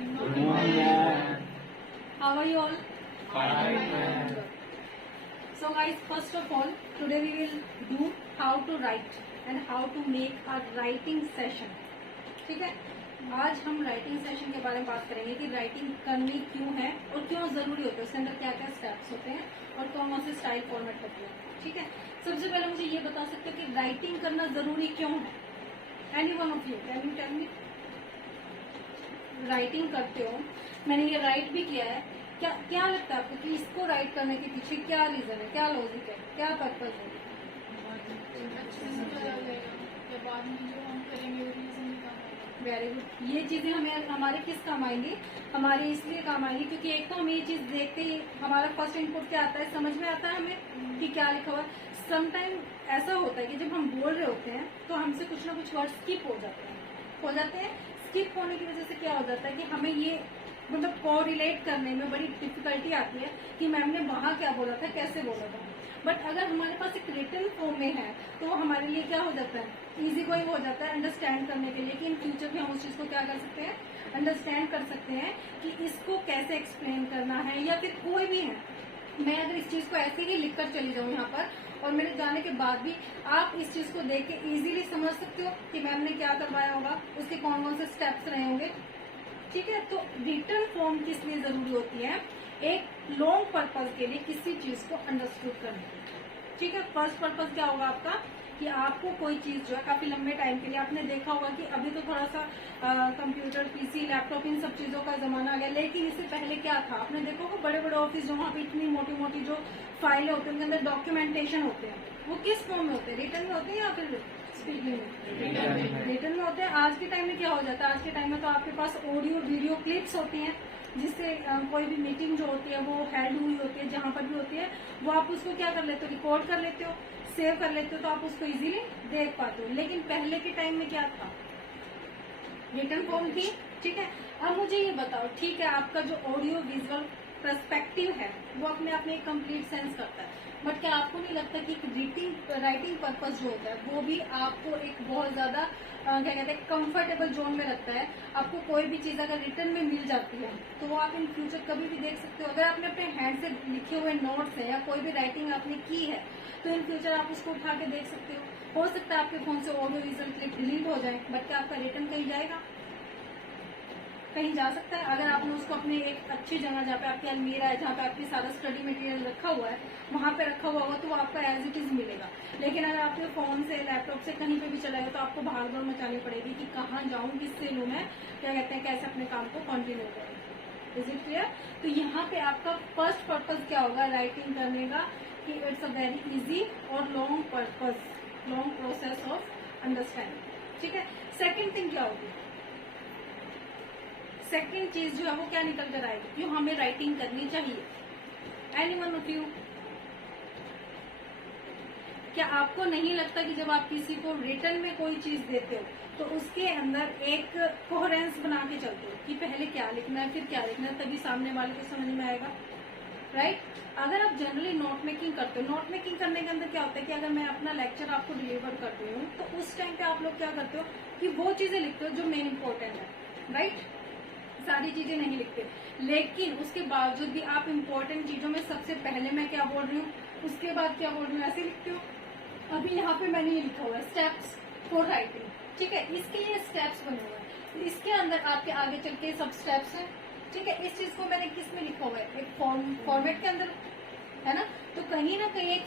Good morning, ma'am. How are you all? Fine, ma'am. So guys, first of all, today we will do how to write and how to make a writing session. ठीक है, आज हम writing session के बारे में बात करेंगे कि राइटिंग करनी क्यों है और क्यों जरूरी होती है, उसके अंदर क्या क्या स्टेप्स होते हैं और कौन कौन से स्टाइल फॉर्मेट होते हैं. ठीक है, सबसे पहले मुझे ये बता सकते हो कि राइटिंग करना जरूरी क्यों है? Any one of you can you tell me? Writing करते हो, मैंने ये राइट भी किया है, क्या क्या लगता है आपको कि इसको राइट करने के पीछे क्या रीजन है, क्या लॉजिक है, क्या पर्पज है? Very good. ये चीजें हमें हमारे किस काम आएंगी? हमारे इसलिए काम आएंगी क्योंकि एक तो हमें ये चीज देखते ही हमारा फर्स्ट इनपुट क्या आता है, समझ में आता है हमें कि क्या लिखा हुआ है. समटाइम ऐसा होता है कि जब हम बोल रहे होते हैं तो हमसे कुछ ना कुछ वर्ड स्किप हो जाते हैं. स्किप होने की वजह से क्या हो जाता है कि हमें ये मतलब कोरिलेट करने में बड़ी डिफिकल्टी आती है कि मैम ने वहां क्या बोला था, कैसे बोला था. बट अगर हमारे पास एक रिटन फॉर्म में है तो हमारे लिए क्या हो जाता है, इजी गोइंग हो जाता है अंडरस्टैंड करने के लिए कि इन फ्यूचर में हम उस चीज को क्या कर सकते हैं, अंडरस्टैंड कर सकते हैं कि इसको कैसे एक्सप्लेन करना है. या फिर कोई भी है, मैं अगर इस चीज को ऐसे ही लिखकर चली जाऊं यहाँ पर और मेरे जाने के बाद भी आप इस चीज को देख के इजीली समझ सकते हो कि मैम ने क्या करवाया होगा, उसके कौन कौन से स्टेप्स रहे होंगे. ठीक है, तो रिटन फॉर्म किस लिए जरूरी होती है? एक लॉन्ग पर्पज के लिए, किसी चीज को अंडरस्टूड करने के लिए. ठीक है, फर्स्ट पर्पज क्या होगा आपका कि आपको कोई चीज जो है काफी लंबे टाइम के लिए, आपने देखा होगा कि अभी तो थोड़ा सा कंप्यूटर, पीसी, लैपटॉप, इन सब चीजों का जमाना आ गया, लेकिन इससे पहले क्या था, आपने देखा होगा बड़े बड़े ऑफिस जो वहाँ पे इतनी मोटी मोटी जो फाइलें होती हैं उनके अंदर डॉक्यूमेंटेशन होते हैं, वो किस फॉर्म में होते हैं? रिटन में होते हैं या फिर स्पीकिंग में? रिटन में होते हैं. आज के टाइम में क्या हो जाता है, आज के टाइम में तो आपके पास ऑडियो वीडियो क्लिप्स होती हैं जिससे कोई भी मीटिंग जो होती है वो हेल्ड हुई होती है, जहां पर भी होती है वो आप उसको क्या कर लेते हो, रिकॉर्ड कर लेते हो, सेव कर लेते हो, तो आप उसको इजीली देख पाते हो. लेकिन पहले के टाइम में क्या था, रिटन फॉर्म थी. ठीक है, अब मुझे ये बताओ, ठीक है, आपका जो ऑडियो विजुअल पर्सपेक्टिव है वो अपने आप में एक कंप्लीट सेंस करता है, बट क्या आपको नहीं लगता कि राइटिंग पर्पज जो होता है वो भी आपको एक बहुत ज्यादा क्या कहते हैं कंफर्टेबल जोन में रखता है? आपको कोई भी चीज अगर रिटर्न में मिल जाती है तो वो आप इन फ्यूचर कभी भी देख सकते हो. अगर आपने अपने हैंड से लिखे हुए नोट्स है या कोई भी राइटिंग आपने की है तो इन फ्यूचर आप उसको उठा के देख सकते हो. हो सकता है आपके फोन से ऑडियो विजुअल क्लिप डिलीट हो जाए, बट क्या आपका रिटर्न कहीं जाएगा? कहीं जा सकता है. अगर आपने उसको अपने एक अच्छी जगह, जहाँ पे आपकी अलमीरा है, जहाँ पे आपकी सारा स्टडी मटेरियल रखा हुआ है, वहां पे रखा हुआ होगा तो वो आपका एज इट इज मिलेगा. लेकिन अगर आपके फोन से, लैपटॉप से कहीं पे भी चलाएगा तो आपको भाग दौड़ मचानी पड़ेगी कि कहाँ जाऊं, किससे लूं मैं, क्या कहते हैं, कैसे अपने काम को कंटिन्यू करें. Is it clear? तो यहाँ पे आपका फर्स्ट पर्पज क्या होगा राइटिंग करने का कि इट्स अ वेरी इजी और long purpose, long process of understanding. ठीक है, सेकेंड थिंग क्या होगी, सेकेंड चीज जो है वो क्या निकल कर आएगी, क्यों हमें राइटिंग करनी चाहिए? Any one of you? क्या आपको नहीं लगता कि जब आप किसी को रिटर्न में कोई चीज देते हो तो उसके अंदर एक कोहेरेंस बना के चलते हो कि पहले क्या लिखना है, फिर क्या लिखना है, तभी सामने वाले को समझ में आएगा, राइट? अगर आप जनरली नोट मेकिंग करते हो, नोट मेकिंग करने के अंदर क्या होता है कि अगर मैं अपना लेक्चर आपको डिलीवर करती हूँ तो उस टाइम पे आप लोग क्या करते हो कि वो चीजें लिखते हो जो मेन इंपॉर्टेंट है, राइट? सारी चीजें नहीं लिखते, लेकिन उसके बावजूद भी आप इम्पोर्टेंट चीजों में सबसे पहले मैं क्या बोल रही हूँ, उसके बाद क्या बोल रही हूँ, ऐसे लिखते हो. अभी यहाँ पे मैंने ये लिखा हुआ है स्टेप्स फॉर राइटिंग. ठीक है, इसके लिए स्टेप्स बने हुए हैं, इसके अंदर आपके आगे चल के सब स्टेप्स हैं. ठीक है, इस चीज को मैंने किस में लिखा हुआ है, एक फॉर्मेट के अंदर, है ना? तो कहीं ना कहीं एक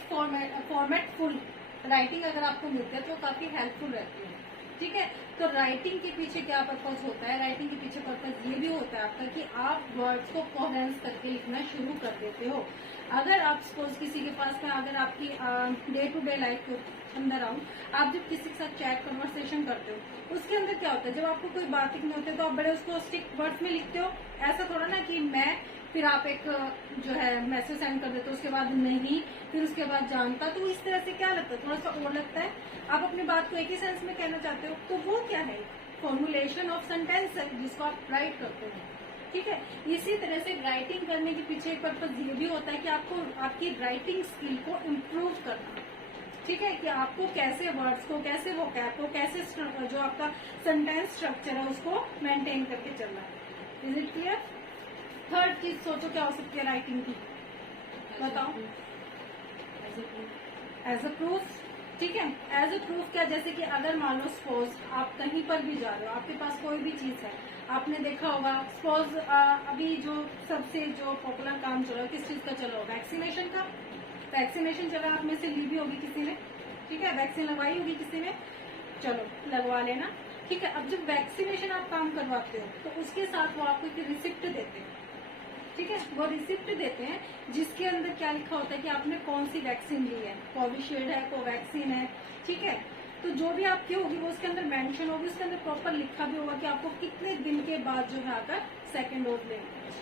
फॉर्मेटफुल राइटिंग अगर आपको मिलती है तो काफी हेल्पफुल रहती है. ठीक है, तो राइटिंग के पीछे क्या पर्पज होता है? राइटिंग के पीछे पर्पज ये भी होता है आपका कि आप वर्ड्स को कोहेरेंस करके लिखना शुरू कर देते हो. अगर आप सपोज किसी के पास में, अगर आपकी डे टू डे लाइफ के अंदर आऊं, आप जब किसी के साथ चैट कन्वर्सेशन करते हो उसके अंदर क्या होता है, जब आपको कोई बात लिखनी होती है तो आप बड़े उसको स्टिक वर्ड्स में लिखते हो. ऐसा थोड़ा ना कि मैं, फिर आप एक जो है मैसेज सेंड कर देते हो, उसके बाद नहीं, फिर उसके बाद जानता. तो इस तरह से क्या लगता है, थोड़ा सा और लगता है. आप अपनी बात को एक ही सेंस में कहना चाहते हो तो वो क्या है, फॉर्मुलेशन ऑफ सेंटेंस है जिसको आप राइट करते हो. ठीक है, इसी तरह से राइटिंग करने के पीछे एक पर्पज ये भी होता है कि आपको आपकी राइटिंग स्किल को इम्प्रूव करना. ठीक है, कि आपको कैसे वर्ड्स को, कैसे वोकैब को, कैसे जो आपका सेंटेंस स्ट्रक्चर है उसको मेंटेन करके चलना है. Is it clear? थर्ड चीज सोचो क्या हो सकती है राइटिंग की, बताओ। एज अ प्रूफ, ठीक है। एज अ प्रूफ क्या, जैसे कि अगर मान लो सपोज आप कहीं पर भी जा रहे हो, आपके पास कोई भी चीज है, आपने देखा होगा सपोज अभी जो सबसे जो पॉपुलर काम चल रहा है किस चीज का चल रहा हो, वैक्सीनेशन का। वैक्सीनेशन चल रहा है, आप में से ली भी होगी किसी ने, ठीक है, वैक्सीन लगवाई होगी किसी ने, चलो लगवा लेना, ठीक है। अब जब वैक्सीनेशन आप काम करवाते हो तो उसके साथ वो आपको एक रिसिप्ट देते हैं, ठीक है। वो रिसिप्ट देते हैं जिसके अंदर क्या लिखा होता है कि आपने कौन सी वैक्सीन ली है, कोविशील्ड है, कोवैक्सीन है, ठीक है। तो जो भी आपकी होगी वो उसके अंदर मेंशन होगी, उसके अंदर प्रॉपर लिखा भी होगा कि आपको कितने दिन के बाद जो है आकर सेकेंड डोज लेना है।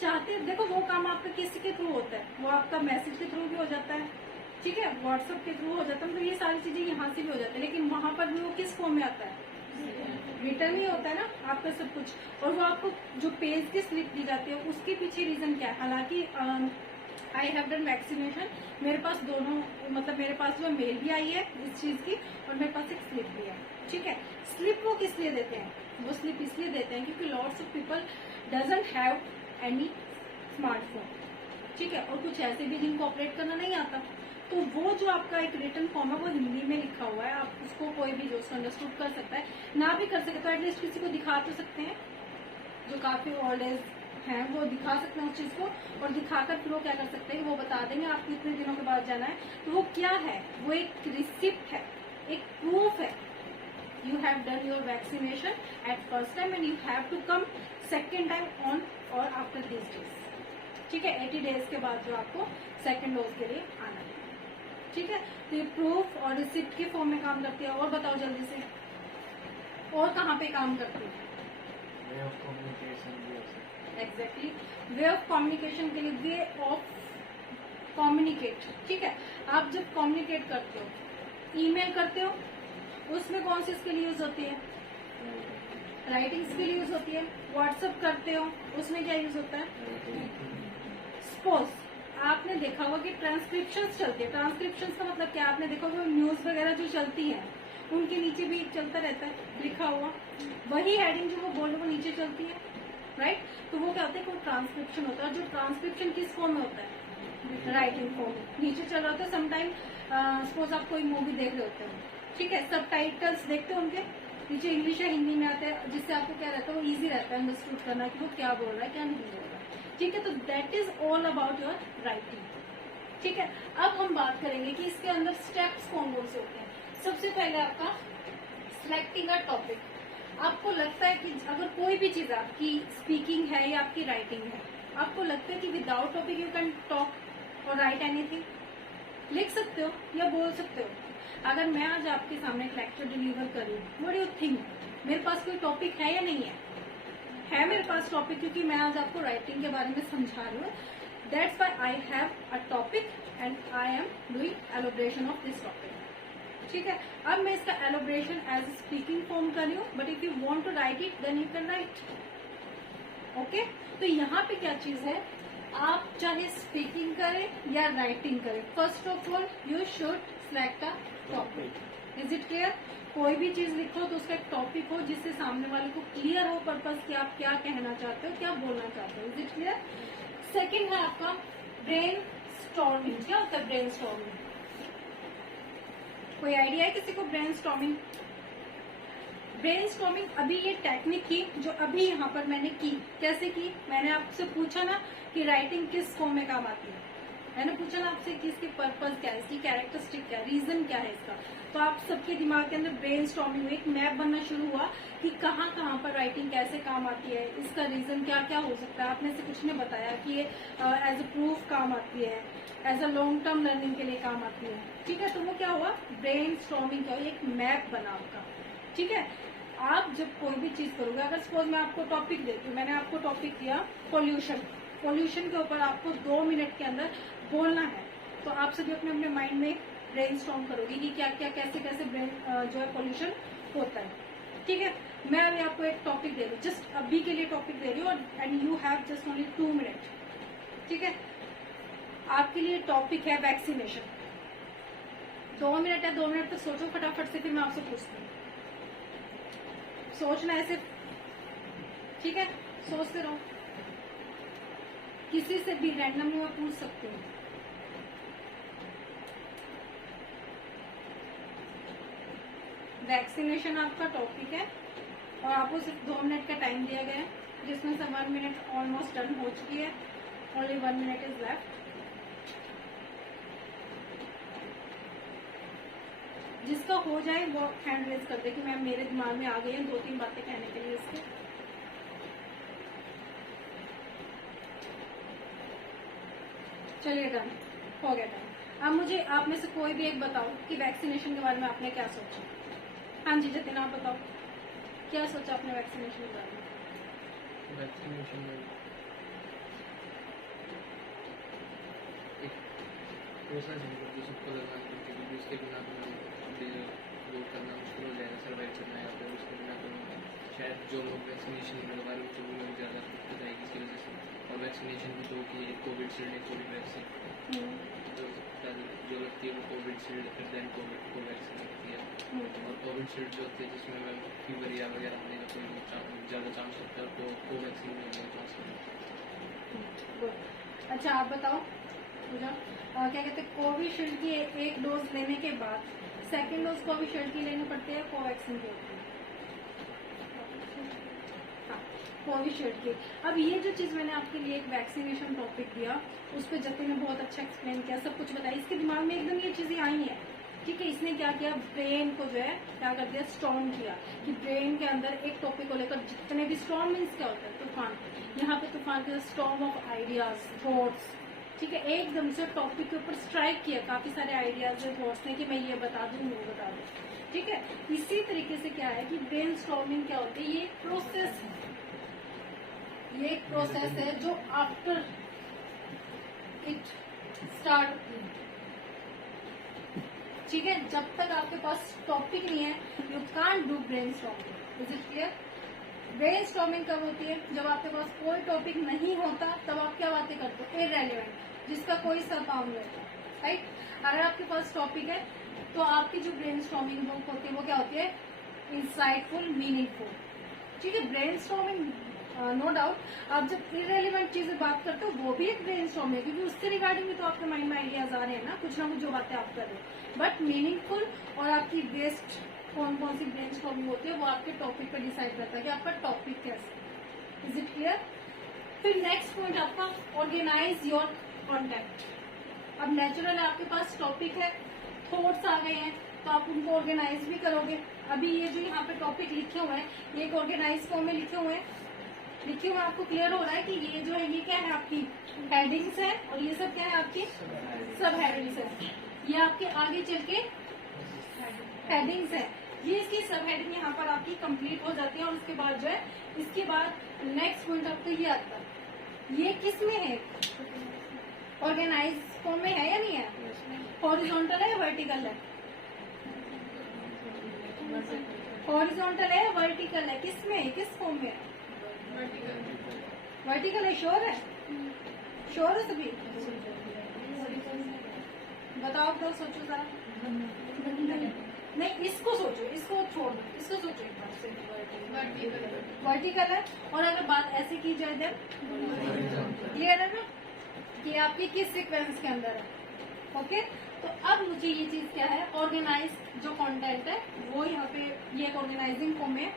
चाहते हैं, देखो वो काम आपका किसी के थ्रू होता है, वो आपका मैसेज के थ्रू भी हो जाता है, ठीक है, व्हाट्सएप के थ्रू हो जाता है, तो ये सारी चीजें यहाँ से भी हो जाती है, लेकिन वहां पर भी वो किस फॉर्म में आता है, रिटर्न ही होता है ना आपका सब कुछ। और वो आपको जो पेज की स्लिप दी जाती है उसके पीछे रीजन क्या है, हालांकि आई हैव डन वैक्सीनेशन, मेरे पास दोनों, मतलब मेरे पास जो मेल भी आई है इस चीज की और मेरे पास एक स्लिप भी है, ठीक है। स्लिप वो किस लिए देते हैं, वो स्लिप इसलिए देते हैं क्योंकि lots of people doesn't have any smartphone, ठीक है, और कुछ ऐसे भी जिनको ऑपरेट करना नहीं आता, तो वो जो आपका एक रिटर्न फॉर्म है वो हिंदी में लिखा हुआ है, आप उसको कोई भी जो उसको अंडरस्टूड कर सकता है, ना भी कर सकता तो एटलीस्ट किसी को दिखा तो सकते हैं, जो काफी ओल्ड एज हैं वो दिखा सकते हैं उस चीज को, और दिखाकर फिर वो क्या कर सकते हैं, वो बता देंगे आपको इतने दिनों के बाद जाना है। तो वो क्या है, वो एक रिसिप्ट है, एक प्रूफ है, you have done your vaccination at first time and you have to come second time on और आफ्टर दिस डेज, ठीक है, 80 डेज के बाद जो आपको सेकेंड डोज के लिए आना है, ठीक है। तो ये प्रूफ और रिसिप्ट के फॉर्म में काम करती है। और बताओ जल्दी से, और कहाँ पे काम करती है? वे ऑफ कम्युनिकेशन भी हो सकता है। एग्जैक्टली, वे ऑफ कम्युनिकेशन के लिए, वे ऑफ कम्युनिकेट, ठीक है। आप जब कम्युनिकेट करते हो, ईमेल करते हो, उसमें कौन सी इसके लिए यूज होती है, राइटिंग्स के लिए यूज होती है। व्हाट्सएप करते हो, उसमें क्या यूज होता है, सपोज आपने देखा होगा कि ट्रांसक्रिप्शंस चलती है, ट्रांसक्रिप्शंस का मतलब क्या, आपने देखा होगा न्यूज वगैरह जो चलती है उनके नीचे भी चलता रहता है लिखा हुआ, वही हेडिंग जो वो बोल वो नीचे चलती है, राइट। तो वो क्या होता है कि वो ट्रांसक्रिप्शन होता है, जो ट्रांसक्रिप्शन किस फॉर्म में होता है, राइटिंग फॉर्म में नीचे चल रहा होता है। समटाइम सपोज आप कोई मूवी देख रहे होते हो, ठीक है, सब टाइटल्स देखते हो, उनके नीचे इंग्लिश या हिंदी में आते हैं, जिससे आपको क्या रहता है, वो इजी रहता है अंडरस्टूड करना कि वो क्या बोल रहा है क्या नहीं बोल रहा है, ठीक है। तो that is all about your writing, ठीक है। अब हम बात करेंगे कि इसके अंदर स्टेप्स कौन कौन से होते हैं। सबसे पहले आपका सिलेक्टिंग अ टॉपिक। आपको लगता है कि अगर कोई भी चीज आपकी स्पीकिंग है या आपकी राइटिंग है, आपको लगता है कि without topic you can talk और राइट एनीथिंग, लिख सकते हो या बोल सकते हो। अगर मैं आज आपके सामने एक लेक्चर डिलीवर करूँ, व्हाट डू यू थिंक, मेरे पास कोई टॉपिक है या नहीं है मेरे पास टॉपिक, क्योंकि मैं आज आपको राइटिंग के बारे में समझा रही हूँ। That's why I have a topic and I am doing elaboration of this topic, ठीक है। अब मैं इसका एलोब्रेशन एज स्पीकिंग फॉर्म कर रही हूँ, but if you want to write it then you can write, okay. तो यहाँ पे क्या चीज है, आप चाहे स्पीकिंग करें या राइटिंग करें, first of all you should select a topic. Is it clear? कोई भी चीज लिखो तो उसका एक टॉपिक हो जिससे सामने वाले को क्लियर हो पर्पस कि आप क्या कहना चाहते हो, क्या बोलना चाहते हो। Is it clear? सेकेंड है आपका ब्रेन स्टॉर्मिंग। क्या होता है ब्रेन स्टॉर्मिंग? कोई आइडिया है किसी को ब्रेन स्टॉर्मिंग? ब्रेन स्टॉर्मिंग अभी ये टेक्निक थी जो अभी यहाँ पर मैंने की। कैसे की? मैंने आपसे पूछा ना कि राइटिंग किस फॉर्म में काम आती है, मैंने पूछा ना आपसे कि इसकी पर्पस क्या है, इसकी कैरेक्टरिस्टिक क्या है, रीजन क्या है इसका। तो आप सबके दिमाग के अंदर ब्रेन स्टॉर्मिंग हुई, एक मैप बनना शुरू हुआ कि कहाँ कहाँ पर राइटिंग कैसे काम आती है, इसका रीजन क्या क्या हो सकता है। आपने से कुछ ने बताया कि ये एज अ प्रूफ काम आती है, as a long term learning के लिए काम आती है, ठीक है। तो वो क्या हुआ, ब्रेन स्टॉर्मिंग क्या हुआ, एक मैप बना आपका, ठीक है। आप जब कोई भी चीज करोगे, अगर सपोज मैं आपको टॉपिक देती हूँ, मैंने आपको टॉपिक दिया पोल्यूशन, पोल्यूशन के ऊपर आपको 2 मिनट के अंदर बोलना है, तो आप सभी अपने अपने माइंड में ब्रेन स्टॉर्म करोगे कि क्या क्या कैसे कैसे ब्रेन जो है पोल्यूशन होता है, ठीक है। मैं अभी आपको एक टॉपिक दे रही हूँ, जस्ट अभी के लिए टॉपिक दे रही हूँ, and you have just only 2 minute, ठीक है। आपके लिए टॉपिक है वैक्सीनेशन। 2 मिनट है, 2 मिनट तक सोचो फटाफट से, फिर मैं आपसे पूछती हूँ। सोचना है सिर्फ, ठीक है। सोचते रहो, किसी से भी रैंडमली में पूछ सकते हो। वैक्सीनेशन आपका टॉपिक है और आपको सिर्फ 2 मिनट का टाइम दिया गया है, जिसमें से 1 मिनट ऑलमोस्ट डन हो चुकी है, ओनली 1 मिनट इज लेफ्ट। जिसका हो जाए वो हैंड रेज कर दे कि मैम मेरे दिमाग में आ गई है 2-3 बातें कहने के लिए इसके। चलिए डन हो गया डन। अब मुझे आप में से कोई भी एक बताओ कि वैक्सीनेशन के बारे में आपने क्या सोचा। हाँ जी जतिन आप बताओ, क्या सोचा आपने वैक्सीनेशन के बारे में? वैक्सीनेशन में ऐसा नहीं कि सबको लगाना पड़ती, क्योंकि उसके बिना वो करना मुश्किल हो जाएगा, सर्वाइव करना है। फिर उसके बिना तो शायद जो लोग वैक्सीनेशन नहीं लगवा रहे होते वो लोग ज़्यादा दिक्कत आएगी इसकी वजह से। और वैक्सीनेशन भी तो कि कोविशील्ड है, कोविड वैक्सीन जो लगती है वो कोविशील्ड, फिर देन कोवैक्सीन लगती है। और कोविशील्ड जो होती है जिसमें फीवर या वगैरह होने का कोई ज़्यादा चांस होता है, तो कोवैक्सीन में बहुत चांस होता है। अच्छा आप बताओ पूजा, क्या कहते हैं कोविशील्ड की एक डोज लेने के बाद सेकेंड डोज कोविशील्ड की लेनी पड़ती है, कोवैक्सीन की होती है? हाँ कोविशील्ड की। अब ये जो चीज मैंने आपके लिए एक वैक्सीनेशन टॉपिक दिया, उस पर जतिन ने बहुत अच्छा एक्सप्लेन किया, सब कुछ बताया, इसके दिमाग में एकदम ये चीजें आई हैं। ठीक है, इसने क्या किया, ब्रेन को जो है क्या कर दिया, स्ट्रॉन्ग किया कि ब्रेन के अंदर एक टॉपिक को लेकर जितने भी स्ट्रॉन्ग मीन्स क्या होता है, तूफान। यहाँ पे तूफान के स्टॉर्म ऑफ आइडियाज थॉट्स, ठीक है, एकदम से टॉपिक के ऊपर स्ट्राइक किया, काफी सारे आइडियाज और थॉट्स ने कि मैं ये बता दूं वो बता दूं। ठीक है, इसी तरीके से क्या है कि ब्रेन स्टॉर्मिंग क्या होती है, ये एक प्रोसेस है, ये एक प्रोसेस है जो आफ्टर इट स्टार्ट, ठीक है, जब तक आपके पास टॉपिक नहीं है you can't do brain storming. Is it clear? Brain storming कब होती है, जब आपके पास कोई टॉपिक नहीं होता, तब आप क्या बातें करते हो, इररेलेवेंट, जिसका कोई सरपाव नहीं होता, राइट। अगर आपके पास टॉपिक है तो आपकी जो ब्रेन स्टॉर्मिंग होती है वो क्या होती है, इंसाइटफुल, मीनिंगफुल। ठीक है, ब्रेन स्टॉर्मिंग नो डाउट, आप जब इररेलेवेंट चीजें बात करते हो वो भी एक ब्रेन स्टॉर्मिंग है, क्योंकि उससे रिगार्डिंग भी तो आपके माइंड में आइडियाज आ रहे हैं ना कुछ जो बातें आप कर रहे हो। बट मीनिंगफुल और आपकी बेस्ट कौन कौन सी ब्रेन स्टॉर्मिंग होती है वो आपके टॉपिक पर डिसाइड करता है कि आपका टॉपिक कैसा। Is it clear? फिर नेक्स्ट पॉइंट आपका ऑर्गेनाइज योर कॉन्टेक्ट। अब नेचुरल आपके पास टॉपिक है, थॉट्स आ गए हैं, तो आप उनको ऑर्गेनाइज भी करोगे। अभी ये जो यहाँ पे टॉपिक लिखे हुए हैं ये एक ऑर्गेनाइज फॉर्म में लिखे हुए हैं, लिखे हुए आपको क्लियर हो रहा है कि ये जो है ये क्या है, आपकी हेडिंग्स है और ये सब क्या है, आपकी सब हेडिंग्स है। ये आपके आगे चल के हेडिंग्स है, ये इसकी सब हेडिंग यहाँ पर आपकी कंप्लीट हो जाती है। और उसके बाद जो है, इसके बाद नेक्स्ट पॉइंट आपको ये आता है, ये किस में है, ऑर्गेनाइज फॉर्म में है या नहीं है, हॉरिजॉन्टल है या वर्टिकल है, हॉरिजॉन्टल है या वर्टिकल है, किस में है, किस फॉर्म में है, वर्टिकल है। श्योर है, श्योर है सभी? बताओ तो, सोचो जरा। नहीं इसको सोचो, इसको छोड़ दो, इसको सोचो एक बार से। वर्टिकल है। और अगर बात ऐसे की जाए देन क्लियर है ना कि आपकी किस सीक्वेंस के अंदर है। ओके, तो अब मुझे ये चीज क्या है, ऑर्गेनाइज जो कंटेंट है वो यहाँ पे ये एक ऑर्गेनाइजिंग फॉर्म है।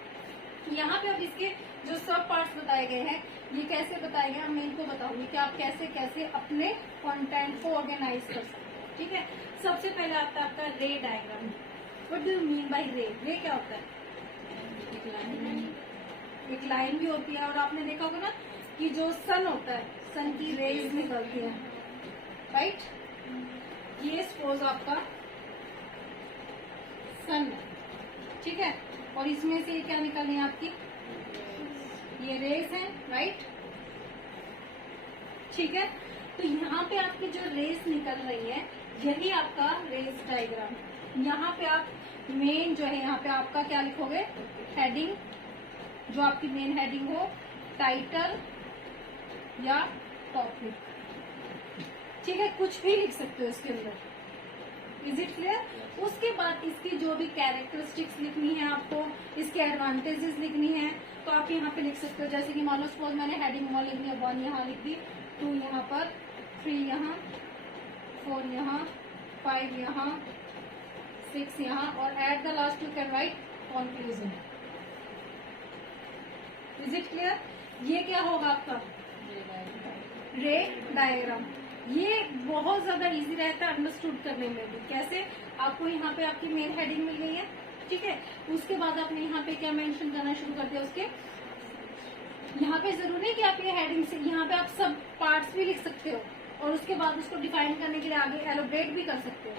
यहाँ पे अब इसके जो सब पार्ट्स बताए गए हैं ये कैसे बताए गए, मैं इनको बताऊंगी कि आप कैसे कैसे अपने कंटेंट को ऑर्गेनाइज कर सकते हो। ठीक है, सबसे पहले आता है आपका रे diagram. What do you mean by रे? रे क्या होता है? एक लाइन भी होती है, और आपने देखा होगा ना कि जो सन होता है, सन की रेज निकलती है, राइट। ये सपोज आपका सन है, ठीक है, और इसमें से क्या निकल रही है आपकी, ये रेज है, राइट। ठीक है, तो यहाँ पे आपकी जो रेज निकल रही है यही आपका रेज डायग्राम है। यहाँ पे आप मेन जो है, यहाँ पे आपका क्या लिखोगे, हेडिंग, जो आपकी मेन हेडिंग हो, टाइटल या टॉपिक, ठीक है, कुछ भी लिख सकते हो इसके अंदर। Is it clear? उसके बाद इसकी जो भी कैरेक्टरिस्टिक्स लिखनी है आपको, इसके एडवांटेजेस लिखनी है, तो आप यहाँ पे लिख सकते हो। जैसे कि मान लो सपोज मैंने हेडिंग 1 लिख दिया, 1 यहाँ लिख दी, 2 यहाँ पर, 3 यहाँ, 4 यहाँ, 5 यहाँ, 6 यहाँ, और at the last you can right conclusion. Is it clear? ये क्या होगा आपका रे डायग्राम। ये बहुत ज्यादा इजी रहता है अंडरस्टूड करने में भी। कैसे? आपको यहाँ पे आपकी मेन हेडिंग मिल गई है, ठीक है, उसके बाद आपने यहाँ पे क्या मेंशन करना शुरू कर दिया उसके, यहाँ पे जरूरी नहीं कि आप ये हेडिंग से, यहाँ पे आप सब पार्ट्स भी लिख सकते हो और उसके बाद उसको डिफाइन करने के लिए आगे एलोब्रेट भी कर सकते हो।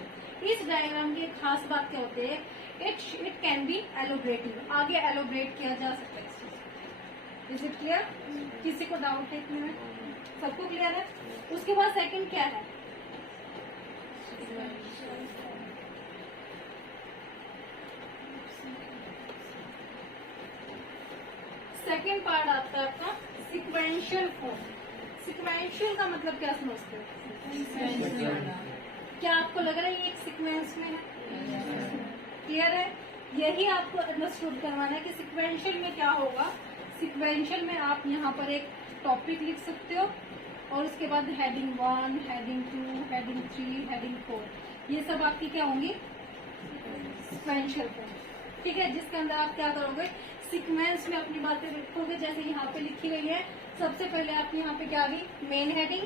इस डायग्राम की एक खास बात क्या होती है, इट कैन बी एलोब्रेटिव, आगे एलोब्रेट किया जा सकता है इस चीज। Is it clear? किसी को डाउट है इसमें? सबको क्लियर है? उसके बाद सेकंड क्या है, सेकेंड पार्ट आता है आपका सिक्वेंशियल फॉर्म। सिक्वेंशियल का मतलब क्या समझते हो? क्या आपको लग रहा है ये एक सिक्वेंस में है? क्लियर है? यही आपको अंडरस्टूड करवाना है कि सिक्वेंशियल में क्या होगा। सिक्वेंशियल में आप यहाँ पर एक टॉपिक लिख सकते हो और उसके बाद हेडिंग 1, हेडिंग 2, हेडिंग 3, हेडिंग 4, ये सब आपकी क्या होंगी सिक्वेंशियल फॉर्म, ठीक है, जिसके अंदर आप क्या करोगे, सीक्वेंस में अपनी बातें लिखोगे। जैसे यहाँ पे लिखी गई है, सबसे पहले आपकी यहाँ पे क्या आ गई, मेन हेडिंग,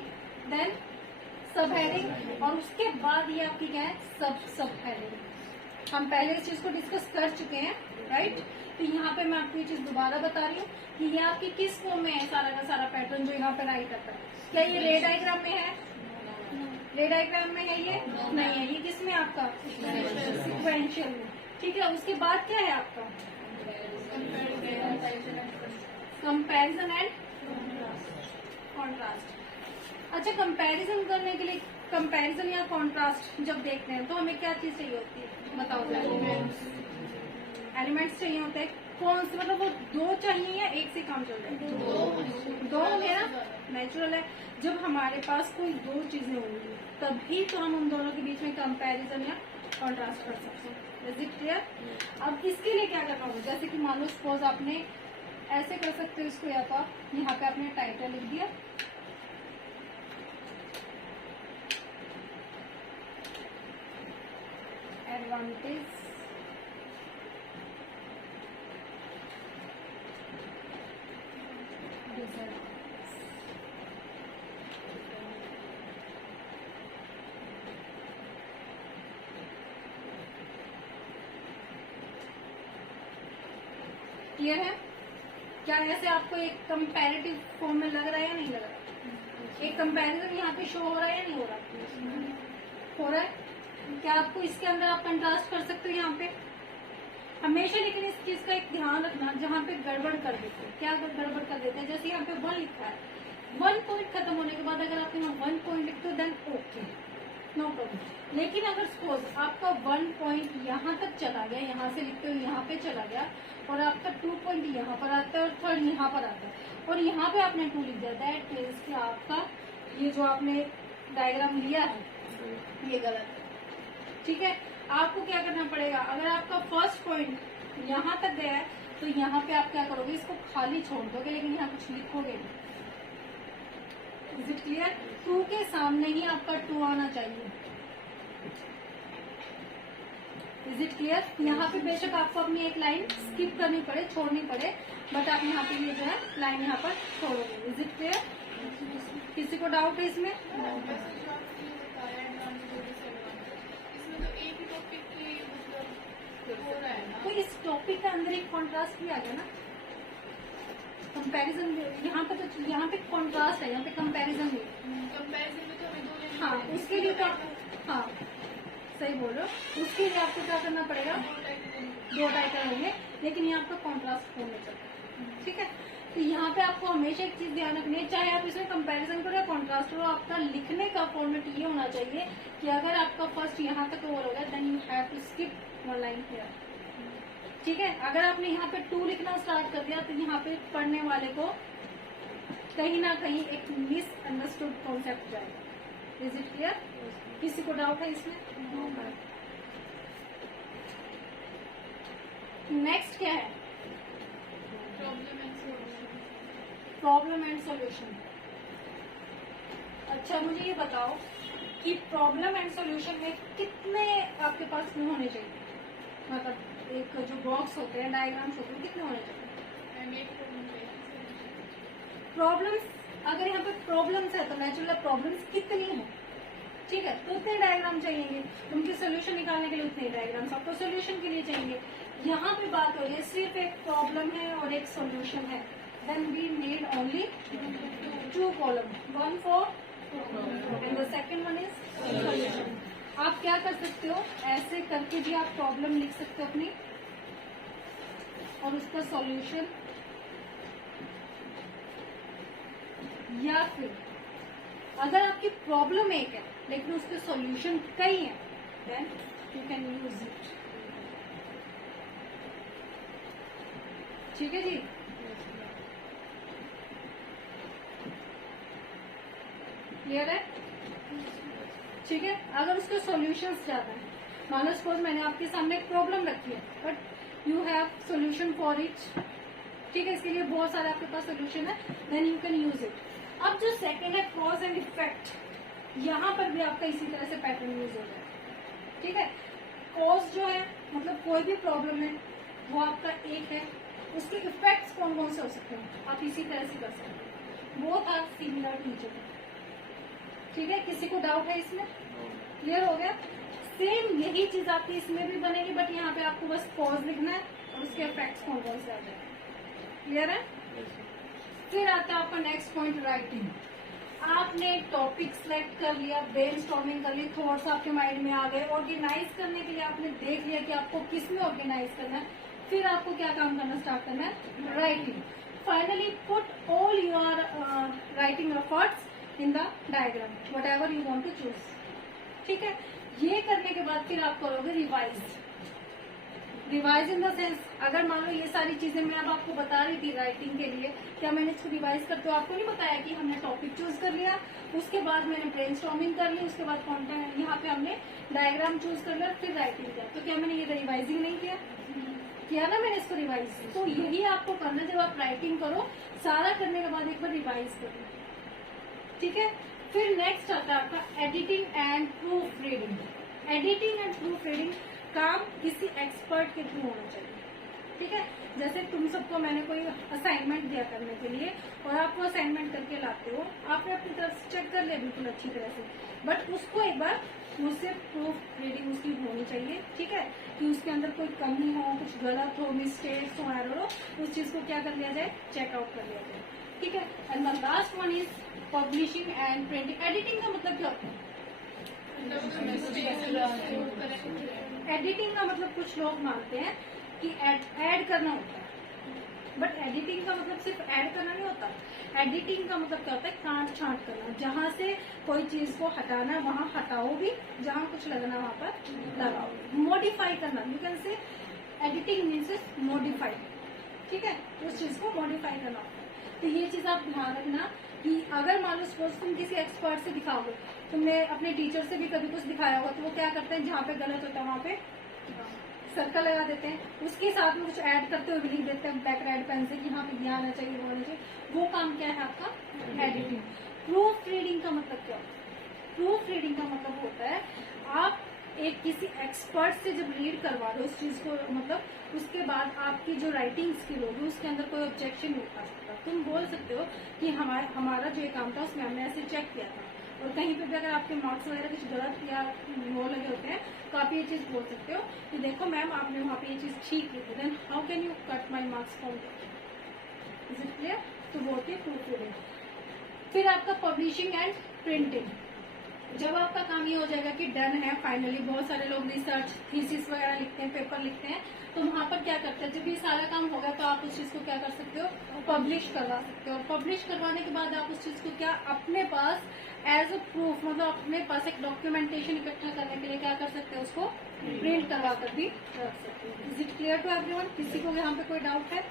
देन सब हेडिंग, और उसके बाद ये आपकी क्या है, सब हेडिंग। हम पहले इस चीज को डिस्कस कर चुके हैं, राइट? तो यहाँ पे मैं आपको ये चीज दोबारा बता रही हूँ कि ये आपकी किस फॉर्म में है, सारा का सारा पैटर्न जो यहाँ पे राइट आता है। क्या ये रे डायग्राम में है? रे डायग्राम में है ये? नहीं है। ये किस में आपका सिक्वेंशियल में, ठीक है। उसके बाद क्या है आपका कंपैरिजन एंड कॉन्ट्रास्ट। अच्छा, कंपैरिजन करने के लिए, कंपैरिजन या कॉन्ट्रास्ट जब देखते हैं तो हमें क्या चीज चाहिए होती है, बताओ? एलिमेंट्स चाहिए होते हैं। कौन से, मतलब वो दो चाहिए या एक से काम चल रहा है? दो हो गया ना, नेचुरल है। जब हमारे पास कोई दो चीजें होंगी तभी तो हम उन दोनों के बीच में कंपैरिजन या कॉन्ट्रास्ट कर सकते हैं। Is it clear? अब इसके लिए क्या करना होगा, जैसे कि मान लो सपोज आपने ऐसे कर सकते हो इसको, या तो आप यहाँ पे आपने टाइटल लिख दिया, एडवांटेज क्लियर है? क्या ऐसे आपको एक कंपैरेटिव फॉर्म में लग रहा है या नहीं लग रहा? एक कंपैरिजन यहाँ पे शो हो रहा है या नहीं हो रहा? हो रहा है। क्या आपको इसके अंदर आप कंट्रास्ट कर सकते हो यहाँ पे हमेशा, लेकिन इस चीज का एक ध्यान रखना, जहाँ पे गड़बड़ कर देते हैं, क्या गड़बड़ कर देते हैं, जैसे यहाँ पे 1 लिखा है, 1 पॉइंट खत्म होने के बाद अगर आप यहाँ 1 पॉइंट लिखते हो देन ओके, नो प्रॉब्लम। लेकिन अगर सपोज आपका 1 पॉइंट यहाँ तक चला गया, यहाँ से लिखते हो यहाँ पे चला गया, और आपका 2 पॉइंट यहाँ पर आता है और 3rd यहाँ पर आता है, और यहाँ पे आपने 2 लिख दिया, दैट मीन्स कि आपका ये जो आपने डायग्राम लिया है ये गलत है, ठीक है। आपको क्या करना पड़ेगा, अगर आपका फर्स्ट पॉइंट यहाँ तक गया है तो यहाँ पे आप क्या करोगे, इसको खाली छोड़ दोगे, लेकिन यहाँ कुछ लिखोगे नहीं। Is it clear? 2 के सामने ही आपका 2 आना चाहिए। Is it clear? यहाँ पे बेशक आपको अपनी एक लाइन स्किप करनी पड़े, छोड़नी पड़े, बट आप यहाँ पे ये जो है लाइन यहाँ पर छोड़ोगे। Is it clear? किसी को डाउट है इसमें? तो इस टॉपिक के अंदर एक कॉन्ट्रास्ट भी आ गया ना, कंपैरिजन। यहाँ पे तो यहाँ पे कॉन्ट्रास्ट है, यहाँ पे कंपैरिजन भी। कंपैरिजन में तो हमें 2 हाँ, उसके लिए तो हाँ सही बोल रहे हो, उसके लिए आपको क्या करना पड़ेगा, 2 टाइटल होंगे, लेकिन यहाँ पे कॉन्ट्रास्ट होने चलता, ठीक है। तो यहाँ पे आपको हमेशा एक चीज ध्यान रखनी है, चाहे आप इसमें कंपैरिजन करो या कॉन्ट्रास्ट करो, आपका लिखने का फॉर्मेट ये होना चाहिए कि अगर आपका फर्स्ट यहाँ तक ओवर हो गया then you have to skip 1 line here, ठीक है। अगर आपने यहाँ पे 2 लिखना स्टार्ट कर दिया तो यहाँ पे पढ़ने वाले को कहीं ना कहीं एक मिसअंडरस्टूड कॉन्सेप्ट जाएगा। Is it clear? किसी को डाउट है इसमें? नेक्स्ट क्या है? Problem and solution. अच्छा मुझे ये बताओ कि प्रॉब्लम एंड सॉल्यूशन में कितने आपके पास क्यों होने चाहिए? मतलब एक जो बॉक्स होते हैं, डायग्राम्स होते हैं, कितने होने चाहिए? प्रॉब्लम्स, अगर यहाँ पे प्रॉब्लम्स है तो नेचुरल प्रॉब्लम्स कितनी है, ठीक है, तो उतने डायग्राम चाहिए। उनके सोल्यूशन निकालने के लिए उतने डायग्राम्स आपको सोल्यूशन के लिए चाहिए। यहाँ पे बात हो रही है सिर्फ एक प्रॉब्लम है और एक सोल्यूशन है, then we need only 2 column, 1 for and the second one is solution. आप क्या कर सकते हो, ऐसे करके भी आप प्रॉब्लम लिख सकते हो अपनी और उसका सॉल्यूशन, या फिर अगर आपकी प्रॉब्लम एक है लेकिन उसके सॉल्यूशन कई हैं, then you can use it. ठीक है जी, क्लियर है? ठीक है, अगर उसके सॉल्यूशंस ज्यादा है, मान लो सपोज मैंने आपके सामने एक प्रॉब्लम रखी है but you have solution for it, ठीक है, इसके लिए बहुत सारे आपके पास सॉल्यूशन है, then you can use it. अब जो सेकंड है कॉज एंड इफेक्ट, यहाँ पर भी आपका इसी तरह से पैटर्न यूज हो जाए। ठीक है, कॉज जो है मतलब कोई भी प्रॉब्लम है वो आपका एक है, उसके इफेक्ट्स कौन कौन से हो सकते हैं आप इसी तरह से कर सकते हैं, वो था सिमिलर टू ईच अदर। ठीक है, किसी को डाउट है इसमें? क्लियर हो गया? सेम यही चीज आपकी इसमें भी बनेगी, बट यहाँ पे आपको बस कॉज लिखना है और उसके इफेक्ट्स कौन कौन से आ जाए। क्लियर है? फिर आता है आपका नेक्स्ट पॉइंट, राइटिंग। आपने एक टॉपिक सिलेक्ट कर लिया, ब्रेनस्टॉर्मिंग कर ली, थॉट्स आपके माइंड में आ गए, ऑर्गेनाइज करने के लिए आपने देख लिया कि आपको किस में ऑर्गेनाइज करना है, फिर आपको क्या काम करना स्टार्ट करना है, writing. Finally put all your writing efforts in the diagram, whatever you want to choose. ठीक है, ये करने के बाद फिर आप करोगे revise. Revise in the sense, अगर मान लो ये सारी चीजें मैं अब आपको बता रही थी राइटिंग के लिए, क्या मैंने इसको रिवाइज करते हो आपको नहीं बताया कि हमने टॉपिक चूज कर लिया, उसके बाद मैंने ब्रेनस्टॉर्मिंग कर ली, उसके बाद कॉन्टेंट यहाँ पे हमने डायग्राम चूज कर लिया, फिर राइटिंग किया, तो क्या मैंने ये रिवाइजिंग नहीं किया ना मैंने इसको रिवाइज। तो यही आपको करना, जब आप राइटिंग करो सारा करने के बाद एक बार रिवाइज करो। ठीक है, फिर नेक्स्ट आता है आपका editing and proof reading. Editing and proof reading काम किसी एक्सपर्ट के थ्रू होना चाहिए। ठीक है, जैसे तुम सबको मैंने कोई असाइनमेंट दिया करने के लिए और आप वो असाइनमेंट करके लाते हो, आपने अपनी तरफ से चेक कर लिया बिल्कुल अच्छी तरह से, बट उसको एक बार मुझसे प्रूफ रीडिंग उसकी होनी चाहिए। ठीक है, कि उसके अंदर कोई कमी हो, कुछ गलत हो, मिस्टेक्स हो, एरर हो, उस चीज को क्या कर लिया जाए, चेकआउट कर लिया जाए। ठीक है, and the last one is publishing and printing. Editing का मतलब क्या होता है? एडिटिंग का मतलब कुछ लोग मानते हैं कि ऐड करना होता है, बट एडिटिंग का मतलब सिर्फ ऐड करना नहीं होता। एडिटिंग का मतलब क्या होता है, काट छांट करना, जहाँ से कोई चीज को हटाना है वहाँ हटाओ भी, जहाँ कुछ लगना वहाँ पर लगाओ। मॉडिफाई करना, you can say editing means modify. ठीक है, उस चीज को मॉडिफाई करना होता है। तो ये चीज आप ध्यान रखना कि अगर मान लो सपोज तुम किसी एक्सपर्ट से दिखाओगे, तुमने अपने टीचर से भी कभी कुछ दिखाया होगा, तो वो क्या करते हैं, जहाँ पे गलत होता है वहाँ पे सर्कल लगा देते हैं, उसके साथ में कुछ ऐड करते हुए भी लिख देते हैं ब्लैक रेड पेन से कि यहाँ पे ध्यान आना चाहिए, वो आना चाहिए। वो काम क्या है आपका, एडिटिंग। प्रूफ रीडिंग का मतलब क्या होता है? प्रूफ रीडिंग का मतलब होता है आप एक किसी एक्सपर्ट से जब रीड करवा दो उस चीज को, मतलब उसके बाद आपकी जो राइटिंग स्किल होगी उसके अंदर कोई ऑब्जेक्शन नहीं उठा सकता। तुम बोल सकते हो कि हमारा जो ये काम था उसमें हमने ऐसे चेक किया था, और कहीं पे भी अगर आपके मार्क्स वगैरह कुछ गलत या वो लगे होते हैं तो आप ये चीज बोल सकते हो कि देखो मैम आपने वहाँ पे ये चीज ठीक की थी, then how can you cut my marks from that. Is it clear? तो वो होती है प्रूफ रीडिंग। फिर आपका पब्लिशिंग एंड प्रिंटिंग। जब आपका काम ये हो जाएगा कि डन है, फाइनली बहुत सारे लोग रिसर्च थीसिस वगैरह लिखते हैं, पेपर लिखते हैं, तो वहाँ पर क्या करते हैं, जब ये सारा काम होगा तो आप उस चीज को क्या कर सकते हो, पब्लिश करवा सकते हो। और पब्लिश करवाने के बाद आप उस चीज को क्या अपने पास एज अ प्रूफ, मतलब अपने पास एक डॉक्यूमेंटेशन इकट्ठा करने के लिए क्या कर सकते हो, उसको प्रिंट करवा कर भी रख सकते हो। Is it clear to everyone? किसी को यहाँ पे कोई डाउट है?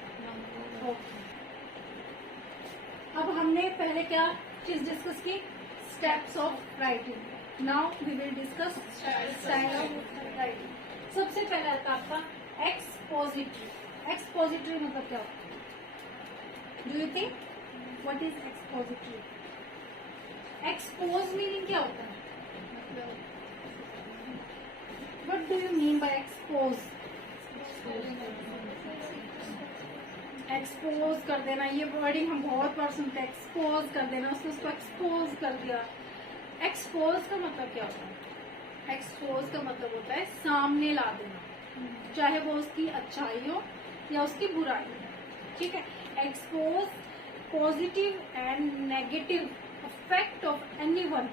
ओके, अब हमने पहले क्या चीज डिस्कस की, steps of writing. Now we will discuss style of writing. सबसे पहला आता है आपका एक्सपोजिटरी। एक्सपोजिटरी मतलब क्या होता है? Do you think what is expository? Expose meaning क्या होता है? What do you mean by expose? Expose कर देना, ये वर्डिंग हम बहुत बार सुनते हैं, एक्सपोज कर देना, उसको एक्सपोज कर दिया। एक्सपोज का मतलब क्या होता है? एक्सपोज का मतलब होता है सामने ला देना, चाहे वो उसकी अच्छाई हो या उसकी बुराई हो। ठीक है, expose positive and negative effect of anyone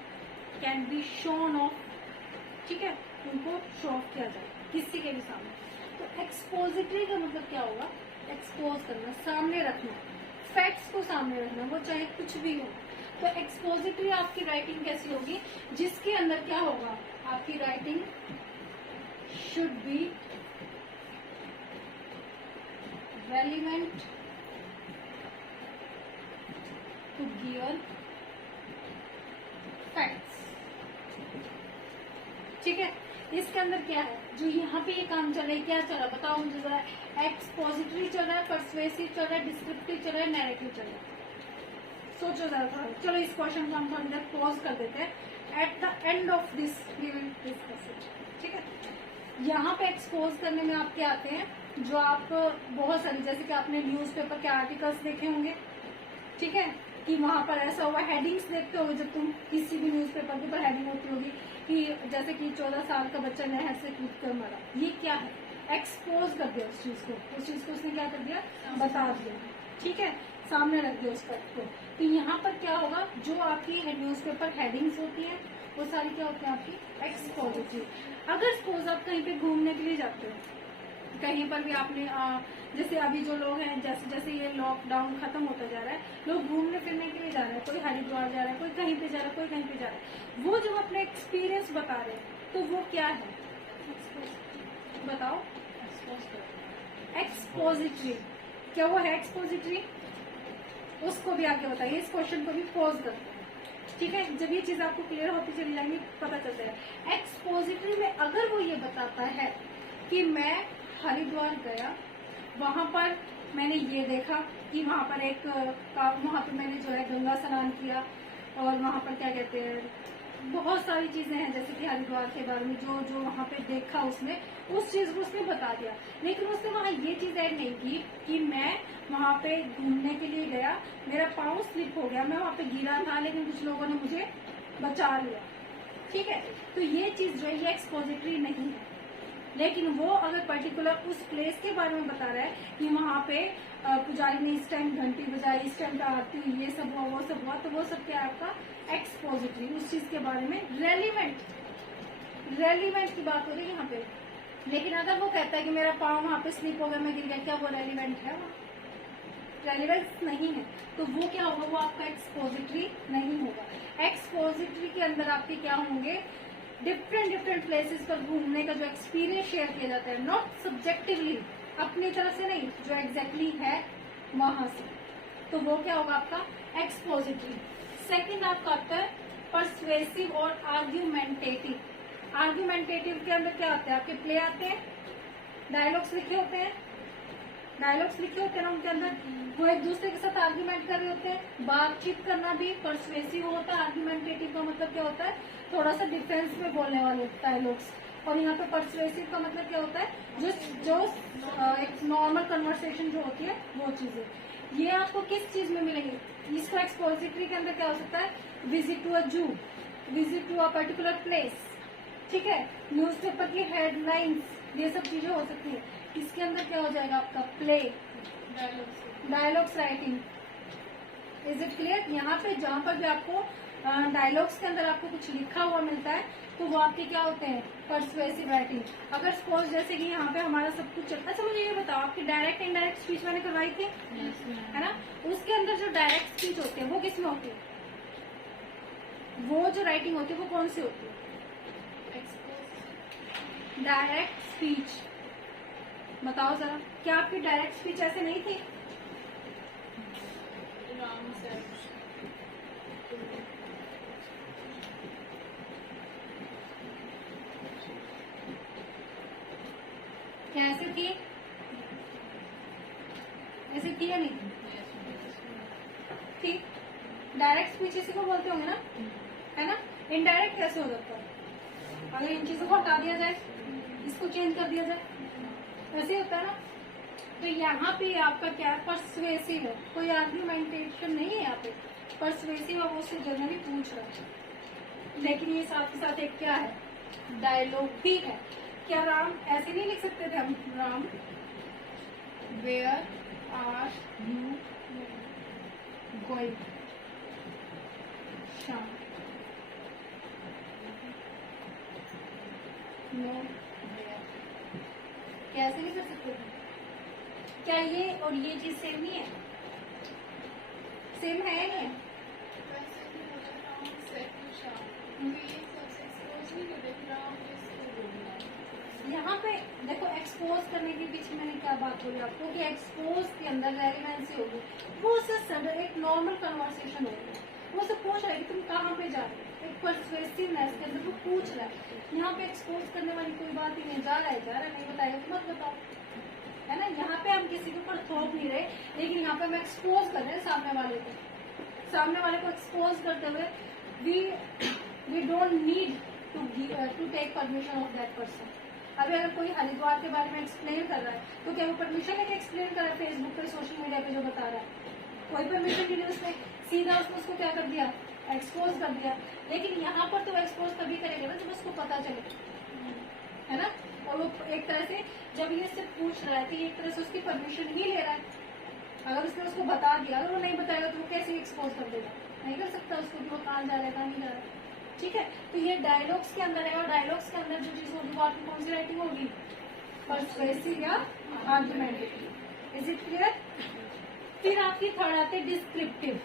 can be shown of. ठीक है, उनको शो ऑफ किया जाए किसी के भी सामने। तो एक्सपोजिटरी का मतलब क्या होगा? एक्सपोज करना, सामने रखना, फैक्ट्स को सामने रखना, वो चाहे कुछ भी हो। तो एक्सपोजिटरी आपकी राइटिंग कैसी होगी? जिसके अंदर क्या होगा? आपकी writing should be relevant to given facts. ठीक है, इसके अंदर क्या है? जो यहाँ पे ये काम चल रहा है, क्या चल रहा है बताओ मुझे जरा। एक्सपोजिटरी चल रहा है, परसुएसिव चल रहा है, डिस्क्रिप्टिव चल रहा है, नैरेटिव चल रहा है। सोचो जरा थोड़ा। चलो इस क्वेश्चन को हम थोड़ी देर पॉज कर देते हैं। At the end of this we will discuss it. ठीक है, यहाँ पे एक्सपोज करने में आपके आते हैं जो आप बहुत सारी, जैसे कि आपने न्यूज़पेपर के आर्टिकल्स देखे होंगे। ठीक है, कि वहां पर ऐसा हुआ, हेडिंग्स देखते होगे जब तुम किसी भी न्यूज़पेपर के ऊपर हेडिंग होती होगी कि जैसे कि 14 साल का बच्चा नहर से कूद कर मरा। ये क्या है? एक्सपोज कर दिया उस चीज को उसने क्या कर दिया? बता दिया। ठीक है, सामने रख दिया उस फैक्ट को। तो यहाँ पर क्या होगा? जो आपकी न्यूज़पेपर हेडिंग्स होती है वो सारी क्या होती है? आपकी एक्सपोजिटरी। अगर सपोज आप कहीं पे घूमने के लिए जाते हो, कहीं पर भी आपने जैसे अभी जो लोग हैं, जैसे जैसे ये लॉकडाउन खत्म होता जा रहा है, लोग घूमने फिरने के लिए जा रहे हैं, कोई हरिद्वार जा रहा है, कोई कहीं पे जा रहा है, कोई कहीं पे जा रहा है, वो जो अपने एक्सपीरियंस बता रहे हैं, तो वो क्या है? बताओ। एक्सपोजिटरी। क्या वो है एक्सपोजिटरी? उसको भी आगे बताइए, इस क्वेश्चन को भी पोज करते हैं। ठीक है, जब ये चीज आपको क्लियर होती चली जाएंगी पता चलता है। एक्सपोजिटरी में अगर वो ये बताता है कि मैं हरिद्वार गया, वहां पर मैंने ये देखा कि वहां पर मैंने जो है गंगा स्नान किया, और वहां पर क्या कहते हैं, बहुत सारी चीजें हैं जैसे कि हरिद्वार के बारे में जो जो वहां पे देखा उसने, उस चीज को उसने बता दिया। लेकिन उसने वहां ये चीज ऐड नहीं की कि मैं वहां पे घूमने के लिए गया, मेरा पाँव स्लिप हो गया, मैं वहां पे गिरा था, लेकिन कुछ लोगों ने मुझे बचा लिया। ठीक है, तो ये चीज जो है ये एक्सपोजिटरी नहीं है। लेकिन वो अगर पर्टिकुलर उस प्लेस के बारे में बता रहा है कि वहां पे पुजारी ने इस टाइम घंटी बजाई, इस टाइम का आरती हुई, ये सब हुआ, वो सब हुआ, तो वो सब क्या है आपका एक्सपोजिटरी। उस चीज के बारे में रेलिवेंट की बात हो रही है यहाँ पे। लेकिन अगर वो कहता है कि मेरा पाँव वहां पे स्लिप हो गया, मैं गिर गया, क्या वो रेलिवेंट है? रेलिवेंस नहीं है, तो वो क्या होगा? वो आपका एक्सपोजिटरी नहीं होगा। एक्सपोजिटरी के अंदर आपके क्या होंगे? डिफरेंट प्लेसेस पर घूमने का जो एक्सपीरियंस शेयर किया जाता है, नॉट सब्जेक्टिवली, अपनी तरफ से नहीं, जो एग्जैक्टली है वहां से, तो वो क्या होगा आपका एक्सपोजिटरी। सेकंड आपका आता है परसुएसिव और आर्ग्यूमेंटेटिव। आर्ग्यूमेंटेटिव के अंदर क्या आते हैं? आपके प्ले आते हैं, डायलॉग्स लिखे होते हैं ना उनके अंदर, वो एक दूसरे के साथ आर्ग्यूमेंट कर रहे होते हैं। बातचीत करना भी परसुएसिव होता है। आर्ग्यूमेंटेटिव का मतलब क्या होता है? थोड़ा सा डिफेंस में बोलने वाले डायलॉग्स। और यहाँ पे परसुएसिव का मतलब क्या होता है? जो एक नॉर्मल कन्वर्सेशन जो होती है वो चीजें। ये आपको किस चीज में मिलेंगी? इसको एक्सपोजिटरी के अंदर क्या हो सकता है? Visit to a zoo, visit to a particular place. ठीक है, न्यूज़पेपर की हेडलाइंस, ये सब चीजें हो सकती है। इसके अंदर क्या हो जाएगा आपका? Play, dialogues writing. Is it clear? यहाँ पे जहाँ पर भी आपको डायलॉग्स के अंदर आपको कुछ लिखा हुआ मिलता है, तो वो आपके क्या होते हैं? Persuasive writing. अगर सपोज जैसे कि यहाँ पे हमारा सब कुछ चलता है। अच्छा मुझे ये बताओ, आपकी डायरेक्ट इनडायरेक्ट स्पीच मैंने करवाई थी, है ना? उसके अंदर जो डायरेक्ट स्पीच होती है वो किसमें होती है? वो जो राइटिंग होती है वो कौन सी होती है? Direct speech. बताओ जरा, क्या आपकी डायरेक्ट स्पीच ऐसे नहीं थी? क्या ऐसे थी, ऐसे थी या नहीं थी? ठीक, डायरेक्ट स्पीच इसी को बोलते होंगे ना, है ना। इनडायरेक्ट कैसे हो सकता है? अगर इन चीजों को हटा दिया जाए, इसको चेंज कर दिया जाए, ऐसे ही होता है ना। तो यहाँ पे आपका क्या पर्सुएसिव है, कोई आर्ग्यूमेंटेशन नहीं है यहाँ पे, पर्सुएसिव है, वो उससे जनरली पूछ रहा है। लेकिन ये साथ के साथ एक क्या है, डायलॉग भी है। क्या राम ऐसे नहीं लिख सकते थे हम, Ram where are you going, Sham nowhere, क्या ऐसे नहीं कर सकते थे? क्या ये और ये चीज सेम नहीं है? सेम है या नहीं है? यहाँ पे देखो, एक्सपोज करने के पीछे मैंने क्या बात बोली आपको कि एक्सपोज के अंदर रेलिवेंसी होगी। वो सडन एक नॉर्मल कन्वर्सेशन होगी, वो से पूछ रहा है कि तुम कहाँ पे जा रहे हो, एक परसुएसिवनेस के अंदर वो पूछ रहा है। यहाँ पे एक्सपोज करने वाली कोई बात ही नहीं, जा रहा है नहीं बताएगा तो मत बताओ, है ना। यहाँ पे हम किसी के ऊपर थोप नहीं रहे, लेकिन यहाँ पे हम एक्सपोज कर रहे हैं सामने वाले को एक्सपोज करते हुए we don't need to take permission of that person. अभी अगर कोई हरिद्वार के बारे में एक्सप्लेन कर रहा है तो क्या वो परमिशन लेके एक्सप्लेन कर रहा है फेसबुक पे, सोशल मीडिया पे जो बता रहा है? कोई परमिशन नहीं है उसने, सीधा उसको क्या कर दिया, एक्सपोज कर दिया। लेकिन यहाँ पर तो एक्सपोज तभी करेगा ना जब उसको पता चले, है ना। और वो एक तरह से जब ये सिर्फ पूछ रहा है तो एक तरह से उसकी परमिशन ही ले रहा है। अगर उसने उसको बता दिया, अगर वो नहीं बताएगा तो वो कैसे एक्सपोज कर देगा? नहीं कर सकता उसको कि वो कहाँ जा रहा है कहाँ नहीं जा रहा है। ठीक है, तो ये डायलॉग्स के अंदर है, और डायलॉग्स के अंदर जो चीज होगी वो आपकी कौन सी राइटिंग होगी, पर्सुएसिव या आर्गुमेंटेटिव। Is it clear? फिर आपकी थर्ड आती है डिस्क्रिप्टिव।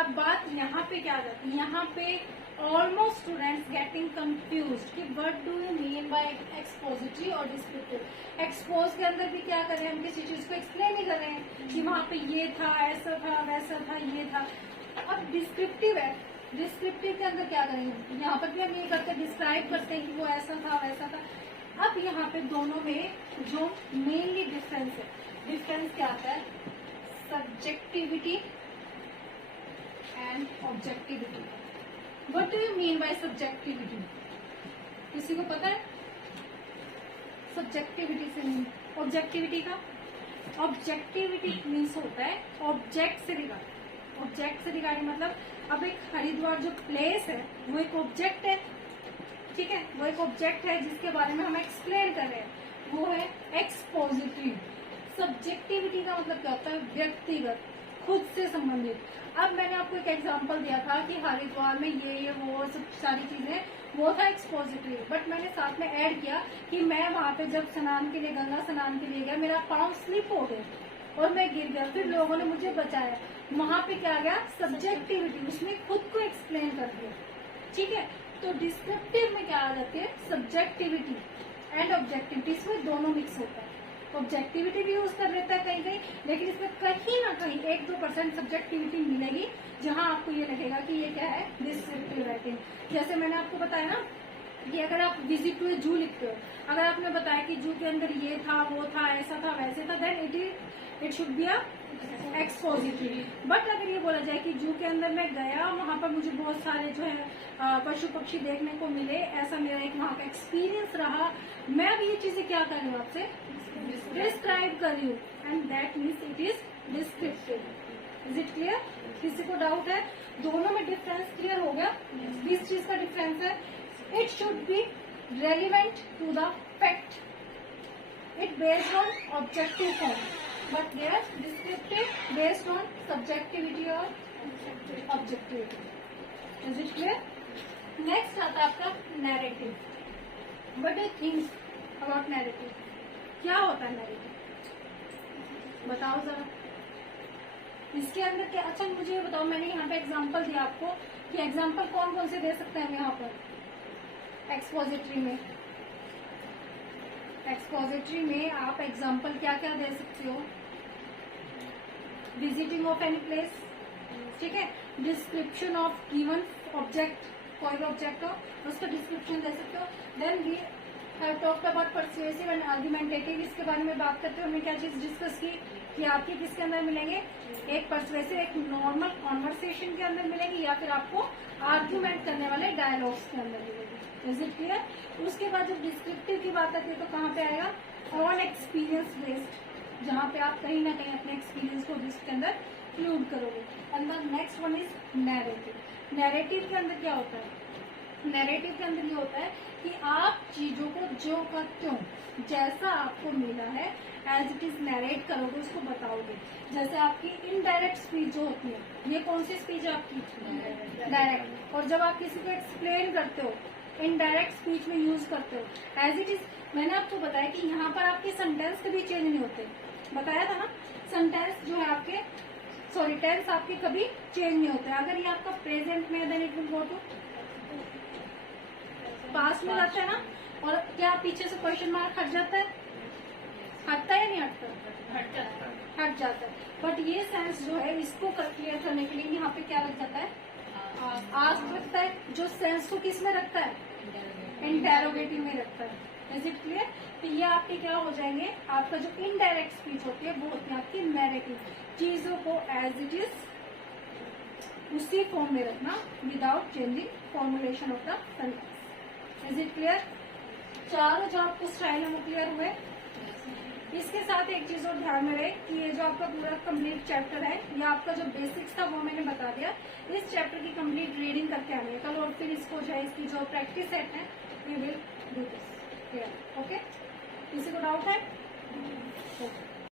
अब बात यहाँ पे क्या आ जाती है, यहाँ पे ऑलमोस्ट स्टूडेंट्स गेटिंग कंफ्यूज्ड कि what do you mean by expository और डिस्क्रिप्टिव। एक्सपोज के अंदर भी क्या कर रहे हैं, हम किसी चीज को एक्सप्लेन ही कर रहे हैं कि वहाँ पे ये था, ऐसा था, वैसा था, ये था। अब डिस्क्रिप्टिव है, डिस्क्रिप्टिव के अंदर क्या करेंगे, यहाँ पर भी हम ये करते हैं, डिस्क्राइब करते हैं कि वो ऐसा था वैसा था। अब यहाँ पे दोनों में जो मेनली डिफरेंस है, डिफरेंस क्या आता है, subjectivity and objectivity. What do you mean by subjectivity? किसी को पता है सब्जेक्टिविटी से मीन ऑब्जेक्टिविटी का? ऑब्जेक्टिविटी मीन्स होता है ऑब्जेक्ट से रिगार्ड। ऑब्जेक्ट से रिगार्ड मतलब अब एक हरिद्वार जो प्लेस है वो एक ऑब्जेक्ट है, ठीक है, वो एक ऑब्जेक्ट है जिसके बारे में हम एक्सप्लेन कर रहे हैं, वो है एक्सपोजिटरी। सब्जेक्टिविटी का मतलब क्या होता है, व्यक्तिगत, खुद से संबंधित। अब मैंने आपको एक एग्जांपल दिया था कि हरिद्वार में ये वो सब सारी चीजें, वो था एक्सपोजिटरी। बट मैंने साथ में ऐड किया कि मैं वहां पे जब स्नान के लिए, गंगा स्नान के लिए गया, मेरा पाँव स्लिप हो गया और मैं गिर गया, फिर लोगों ने मुझे बचाया। वहां पे क्या गया, सब्जेक्टिविटी, उसने खुद को एक्सप्लेन कर दिया। ठीक है, तो डिस्क्रिप्टिव में क्या आ जाती है, सब्जेक्टिविटी एंड ऑब्जेक्टिविटी, इसमें दोनों मिक्स होता है। ऑब्जेक्टिविटी भी यूज कर लेता है कहीं कहीं, लेकिन इसमें कहीं ना कहीं 1-2% सब्जेक्टिविटी मिलेगी जहां आपको ये लगेगा कि ये क्या है, डिस्क्रिप्टिव राइटिंग। जैसे मैंने आपको बताया ना कि अगर आप विजिट टू ए जू लिखते हो, अगर आपने बताया कि जू के अंदर ये था, वो था, ऐसा था, वैसे था, then it should be a expository. बट अगर ये बोला जाए कि जू के अंदर मैं गया, वहां पर मुझे बहुत सारे जो है पशु पक्षी देखने को मिले, ऐसा मेरा एक वहां का एक्सपीरियंस रहा, मैं अब ये चीजें क्या कर रही हूँ, आपसे डिस्क्राइब कर रही हूँ, and that means it is descriptive. Is it clear? किसी को डाउट है? दोनों में डिफरेंस क्लियर हो गया? किस चीज का डिफरेंस है? It should be relevant to the fact, it based on objective form, but they are descriptive based on subjectivity or objectivity. Is it clear? Next आता है आपका narrative. What do you think about narrative? क्या होता है narrative? बताओ जरा। इसके अंदर क्या, अच्छा मुझे ये बताओ, मैंने यहाँ पे एग्जांपल दिया आपको कि एग्जांपल कौन कौन से दे सकते हैं हम यहाँ पर एक्सपोजिटरी में। एक्सपोजिटरी में आप एग्जाम्पल क्या क्या दे सकते हो, विजिटिंग ऑफ एनी प्लेस, ठीक है, डिस्क्रिप्शन ऑफ गिवन ऑब्जेक्ट, कोई भी ऑब्जेक्ट हो उसका डिस्क्रिप्शन दे सकते हो, then have talked about persuasive and argumentative. इसके बारे में बात करते हुए हमने क्या चीज डिस्कस की कि आपके किसके अंदर मिलेंगे, एक परसुएसिव एक नॉर्मल कॉन्वर्सेशन के अंदर मिलेंगे या फिर आपको आर्ग्यूमेंट करने वाले डायलॉग्स के अंदर मिलेगी। Is it clear? उसके बाद जब डिस्क्रिप्टिव की बात आती है तो कहाँ पे आएगा, ऑन एक्सपीरियंस बेस्ड, जहाँ पे आप कहीं ना कहीं अपने एक्सपीरियंस को इसके अंदर इंक्लूड करोगे। And the next one is narrative. Narrative के अंदर क्या होता है, नैरेटिव के अंदर ये होता है कि आप चीजों को जो का त्यों जैसा आपको मिला है एज इट इज नैरेट करोगे, उसको बताओगे। जैसे आपकी इनडायरेक्ट स्पीच जो होती है, ये कौन सी स्पीच है आपकी, डायरेक्ट। और जब आप किसी को एक्सप्लेन करते हो, इनडायरेक्ट स्पीच में यूज करते हो एज इट इज। मैंने आपको बताया कि यहाँ पर आपके सेंटेंस कभी चेंज नहीं होते, बताया था ना, सेंटेंस जो है आपके सॉरी टेंस आपके कभी चेंज नहीं होते। अगर ये आपका प्रेजेंट में then it will go to past में जाता है ना, और क्या पीछे से क्वेश्चन मार्क हट जाता है, हटता है या नहीं हटता, हट जाता है। बट ये सेंस जो है इसको क्लियर करने के लिए यहाँ पे क्या लग जाता है, आस्क लगता है, जो सेंस को किस में रखता है, इंटेरोगेटिव में रखता है। Is it clear? तो ये आपके क्या हो जाएंगे, आपका जो इनडायरेक्ट स्पीच होती है वो होती है आपकी नैरेटिव। चीजों को एज इट इज उसी फॉर्म में रखना without changing formulation of the sentence. Is it clear? चारों जो आपको स्टाइल है वो क्लियर हुए। इसके साथ एक चीज और ध्यान में रहे कि ये जो आपका पूरा कंप्लीट चैप्टर है, या आपका जो बेसिक्स था वो मैंने बता दिया। इस चैप्टर की कंप्लीट रीडिंग करके आने कल, और फिर इसको जो है इसकी जो प्रैक्टिस सेट है we will do this. Okay, किसी को डाउट है? ओके।